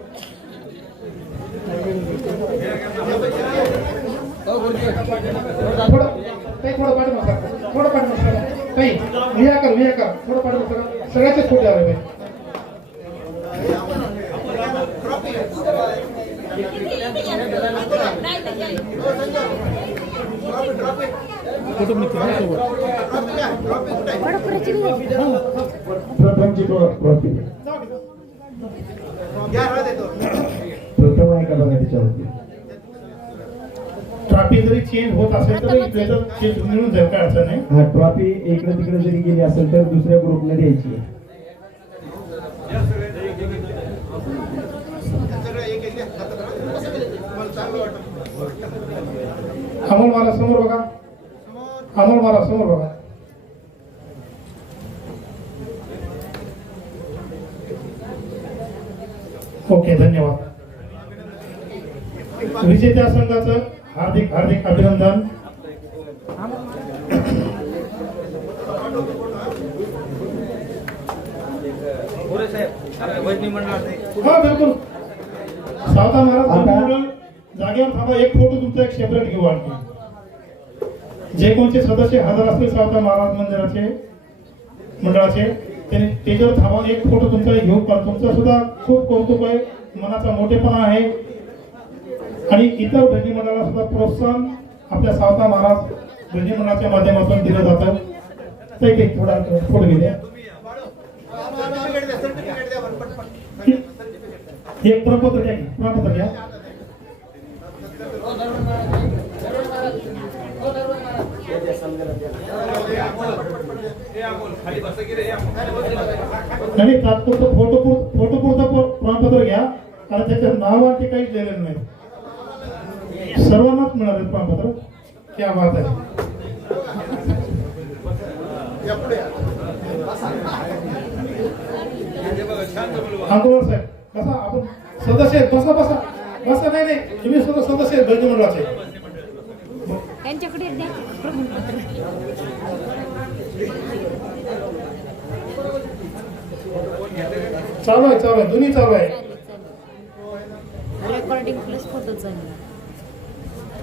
थोडं पाठीमाग सर, थोडं पाठीमाग सर, काही विया कर थोडं पाठीमाग सर, सगळ्याचे खोटे आले पाहिजे. प्रथमची ट्रॉफी प्रथम आहे का बघा त्याच्यावरती. ट्रॉफी जरी चेंज होत असेल तर इथं चेंज मिळून जाईल, काय अडचण नाही. हा ट्रॉफी इकडे तिकडे जरी गेली असेल तर दुसऱ्या ग्रुपला द्यायची. अमोल मारा समोर बघा, अमोल मारा समोर बघा. ओके, धन्यवाद. विजेत्या संघाचं हार्दिक हार्दिक अभिनंदन. हा बिलकुल. सावता महाराज मंडळ जागेवर थांबा, एक फोटो तुमचा एक सेपरेट घेऊ. आणखी जे कोणते सदस्य हजर असतील सावता महाराज मंडळाचे त्यांनी त्याच्यावर थांबा, एक फोटो तुमचा घेऊ. पण तुमचा सुद्धा खूप कौतुक आहे, मनाचा मोठेपणा आहे आणि इतर भजनी मंडळाला सुद्धा प्रोत्साहन आपल्या सावता महाराज भजनी मंडळाच्या माध्यमातून दिलं जातं. ते थोडा फोटो घेऊया. एक प्रपत्र घ्या, प्रपत्र घ्या. आणि तात्पुरतं फोटो पुरतं प्रमाणपत्र घ्या, कारण त्याचं नाव आणि ते काहीच लिहिलेलं नाही. सर्वांनाच मिळालं आहे प्रमाणपत्र. क्या बात आहे. अंकुर साहेब बसा, आपण सदस्य बसा बसा बसा. नाही तुम्ही सुद्धा सदस्य भजनी मंडळाचे. त्यांच्याकडे द्या प्रमाणपत्र. चालू आहे दोन्ही चालू आहे. रेकॉर्डिंग प्लस फोटो चालू.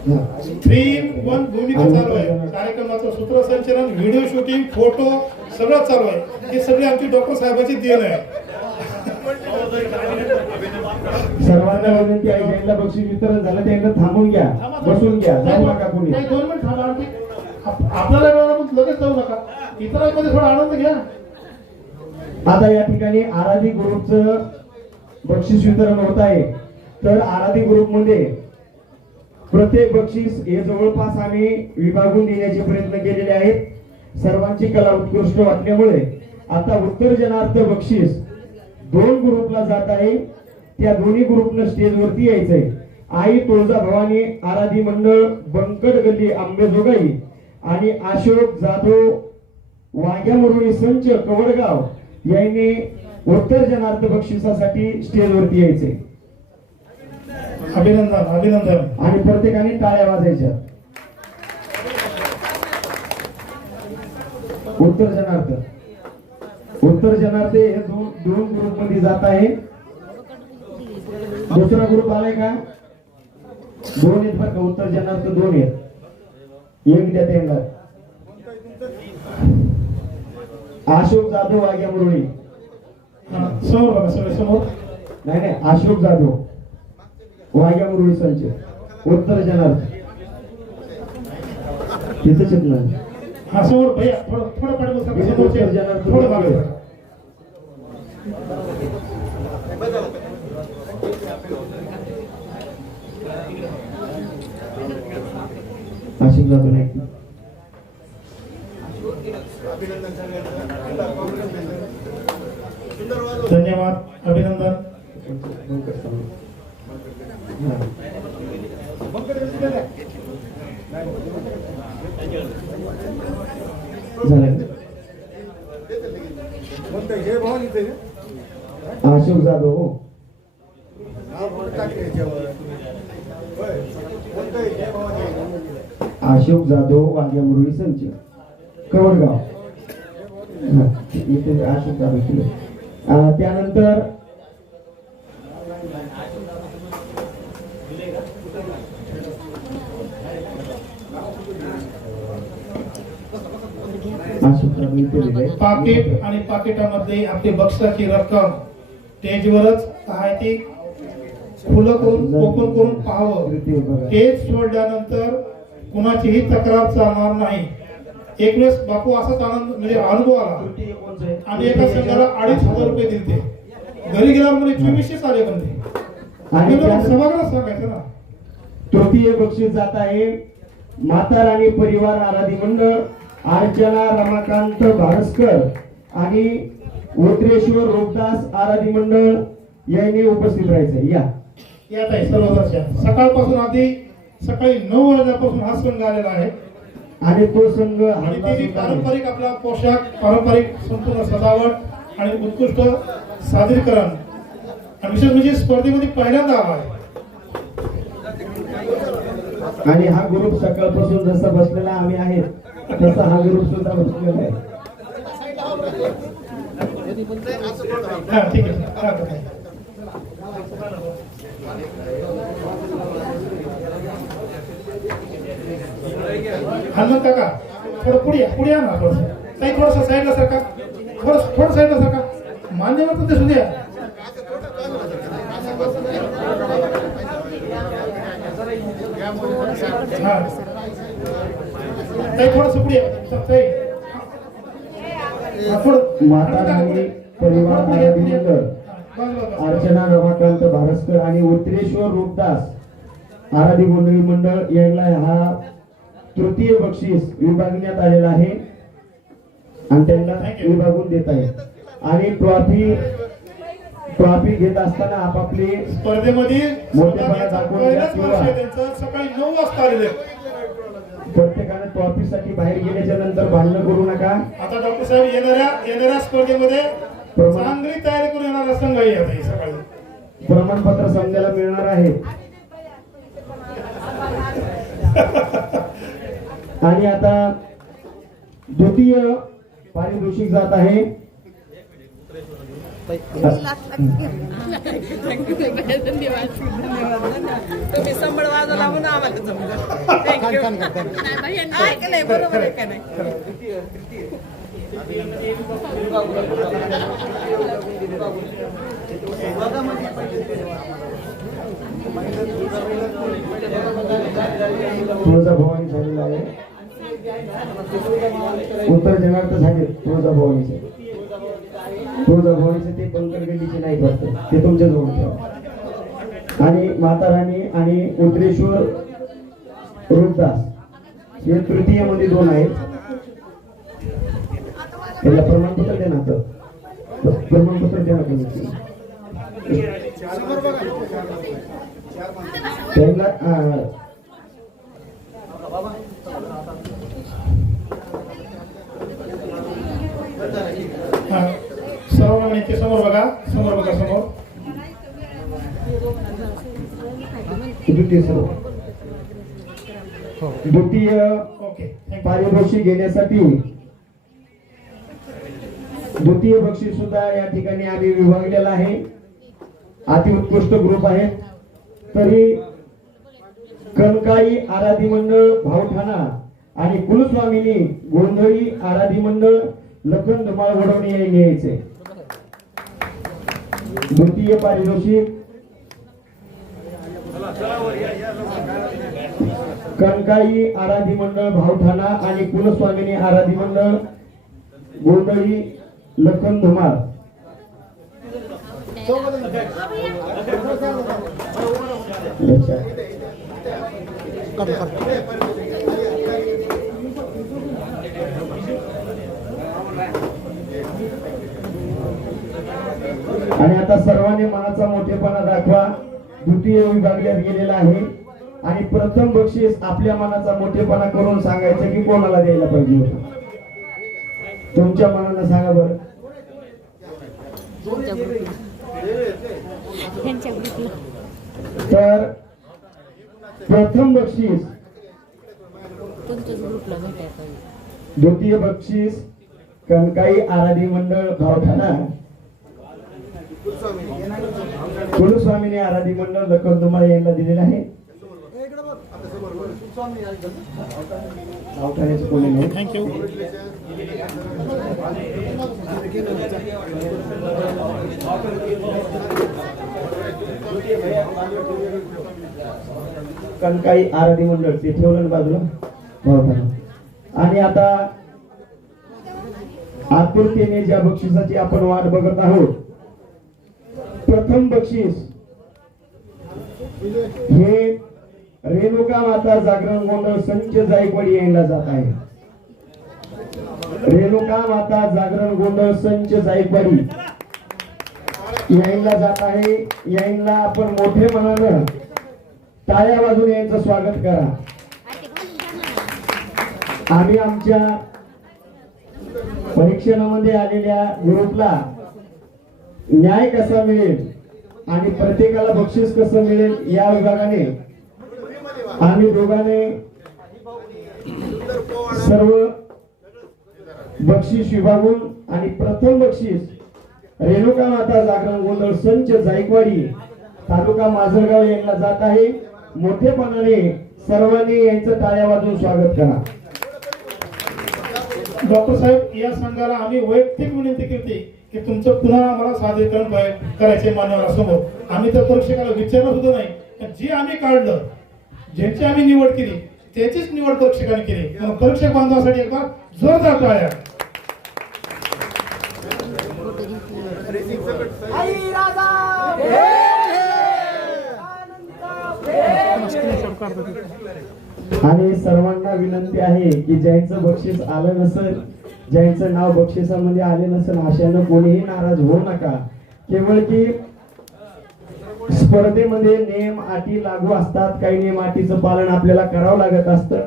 3-1 भूमिका चालू आहे. कार्यक्रमाचं सूत्रसंचलन, व्हिडिओ शूटिंग, फोटो सगळं चालू आहे. हे सगळे आमची डॉक्टर साहेबांची देण आहे. सर्वांना विनंती आहे, ज्यांना बक्षीस वितरण झालं त्यांना थांबून घ्या, बसून घ्या, जाऊ नका कोणी. 2 मिनिट थांबा. आपल्याला वेळेला लगेच जाऊ नका, इतरांमध्ये थोडा आनंद घ्या. आता या ठिकाणी आराधी ग्रुपचं बक्षीस वितरण होत आहे. तर आराधी ग्रुप मध्ये प्रत्येक बक्षीस हे जवळपास आम्ही विभागून देण्याचे प्रयत्न केलेले आहेत. सर्वांची कला उत्कृष्ट वाटल्यामुळे आता उत्तर जनार्थ बक्षीस 2 ग्रुपला जात आहे. त्या दोन्ही ग्रुपनं स्टेजवरती यायचंय. आई तुळजा भवानी आराधी मंडळ बंकट गल्ली आंबेजोगाई आणि अशोक जाधव वाघ्या मुरळी संच कवडगाव यांनी उत्तर जनार्थ बक्षिसासाठी स्टेजवरती यायचे. अभिनंदन अभिनंदन. आणि प्रत्येकाने टाळ्या वाजायच्या. उत्तर जनार्थ हे दोन ग्रुप मध्ये जात आहे. दुसरा ग्रुप आलाय का? दोन आहेत बरं का. उत्तर जनार्थ दोन आहेत. एक द्या त्यांना. अशोक जाधव वाघ्या मुरळी. समोर बघा सगळे समोर. नाही अशोक जाधव वाघ्या मुरळी संच उत्तर जनार्थ तिथेच येत नाही. हा समोर भैया थोडं थोडं पाठी बसा. समोरचे थोडं मागे बसा. अशोक जाधव नाही. धन्यवाद अभिनंदन. अशोक जाधव अशोक जाधव वाघ्या मुरळी संच कवडगाव. इथे अशोक जाधव केले. त्यानंतर अशोक जाधव इथे पाकिट आणि पाकिटामध्ये आपली बक्षिसाची रक्कम स्टेजवरच आहे ती खुलं करून ओपन करून पाहावं. स्टेज सोडल्यानंतर कुणाचीही तक्रार चालणार नाही. एक वेळेस बापू असाच आनंद म्हणजे अनुभव आला आणि एका संघाला 2,500 रुपये दिले. घरी गेल्यावर म्हणजे 2400 आले पण ते सभागृहात सांगायचं ना. तृतीय बक्षीस जात आहे माता राणी परिवार आराधी मंडळ अर्चना रमाकांत भारसकर आणि उतरेश्वर रोगदास आराधी मंडळ यांनी उपस्थित राहायचं. यात आहे सर्वदर्शन. सकाळपासून आधी सकाळी 9 वाजल्यापासून हा संघ आलेला आहे आणि तो संघ आणि त्यांनी पारंपरिक आपला पोशाख पारंपरिक संपूर्ण सजावट आणि उत्कृष्ट सादरीकरण आणि विशेष म्हणजे स्पर्धेमध्ये पहिल्यांदा आला आहे. आणि हा ग्रुप सकाळपासून जसा बसलेला आम्ही आहे तसा हा ग्रुप सुद्धा बसलेला आहे. हा ठीक आहे. हनुमंत काका थोडं पुढे या ना. थोडस साईडला सरका. थोडं साईडला सरका. मान्यवर तर दिसू द्या. थोडस पुढे माता राणी परिवार आराधी मंडळ अर्चना रमाकांत भारसकर आणि उत्तरेश्वर रूपदास आराधी मंडळी मंडळ यांना हा तृतीय बक्षीस विभागण्यात आलेला आहे आणि त्यांना विभागून देत आहे. आणि ट्रॉफी घेत असताना आपापली स्पर्धेमध्ये मोठेपणा दाखवून सकाळी 9 वाजता आलेले. प्रत्येकाने ट्रॉफीसाठी बाहेर गेल्याच्या नंतर भांडण करू नका. आता डॉक्टर साहेब येणाऱ्या स्पर्धेमध्ये चांगली तयारी करून येणारा संघ आहे. सकाळी प्रमाणपत्र संघाला मिळणार आहे. आणि आता द्वितीय पारितोषिक जात आहे तुम्ही संबळ वाजवला म्हणून आम्हाला जमलं. थँक्यू. बरोबर आहे का नाही. तुळजाभवानी झालेला आहे. उत्तर जनार्थ झाले तुळजाभवानीचे. तुळजाभवानीचे ते पंकड गल्लीचे नाही फक्त ते तुमच्या जवळ ठेवा. आणि माता राणी आणि उतरेश्वर रूपदास हे तृतीय मध्ये 2 आहेत. त्याला प्रमाणपत्र द्या ना. प्रमाणपत्र द्या ना. त्यांना सर्व नेते समोर बघा, समोर बघा, समोर. द्वितीय ओके, थँक्यू. पारितोषिक घेण्यासाठी द्वितीय बक्षीस सुद्धा या ठिकाणी आम्ही विभागलेला आहे. अतिउत्कृष्ट ग्रुप आहे. तरी कणकाई आराधी मंडळ भावठाणा आणि कुलस्वामिनी गोंधळी आराधी मंडळ लखन धुमाळ घडवणे हे न्यायचे. द्वितीय पारितोषिक कणकाई आराधी मंडळ भावठाणा आणि कुलस्वामिनी आराधी मंडळ गोंधळी लखन धुमाळ. आणि आता सर्वांनी मनाचा मोठेपणा दाखवा. द्वितीय विभागण्यात गेलेला आहे आणि प्रथम बक्षीस आपल्या मनाचा मोठेपणा करून सांगायचं की कोणाला द्यायला पाहिजे होतं. तुमच्या मनानं सांगा बरं. तर प्रथम बक्षीस तुमच्याच ग्रुपला भेटायला पाहिजे. द्वितीय बक्षीस कणकाई आराधी मंडळ भावठाणा कुलस्वामिनी आराधी मंडळ लखन धुमाळ यांना दिलेलं आहे. भावठाण्याचं कोणी नाही. थँक्यू. कणकाई आराधी मंडळ ते ठेवलं ना बाजूला भावठाणा. आणि आता आतुरतेने ज्या बक्षिसाची आपण वाट बघत आहोत. प्रथम बक्षीस हे रेणुका माता जागरण गोंधळ संच जायकवाडी यांना जात आहे. रेणुका माता जागरण गोंधळ संच जायकवाडी यांना जात आहे. यांना आपण मोठे मनानं टाळ्या वाजून यांचं स्वागत करा. आम्ही आमच्या परीक्षणामध्ये आलेल्या ग्रुपला न्याय कसा मिळेल आणि प्रत्येकाला बक्षीस कसं मिळेल या विभागाने आम्ही दोघांनी सर्व बक्षीस विभागून आणि प्रथम बक्षीस रेणुका माता जागरण गोंधळ संच जायकवाडी तालुका माजलगाव यांना जात आहे. मोठेपणाने सर्वांनी यांचं टाळ्या वाजवून स्वागत करा. डॉक्टर साहेब, या संघाला आम्ही वैयक्तिक विनंती केली की तुमचं पुन्हा आम्हाला सादरीकरण करायचे मान्यवरासमोर. आम्ही तर परीक्षकाला विचारलं सुद्धा नाही. जे आम्ही काढलं, ज्यांची आम्ही निवड केली त्याचीच निवड परीक्षकांनी केली. म्हणून परीक्षक बांधवासाठी एकदा जोरदार टाळ्या. आणि सर्वांना विनंती आहे की ज्यांचं बक्षीस आलं नसेल, ज्यांचं नाव बक्षिसामध्ये आले नसेल, अशानं कोणीही नाराज होऊ नका. केवळ की स्पर्धेमध्ये नियम अटी लागू असतात. काही नियम अटीचं पालन आपल्याला करावं लागत असतं.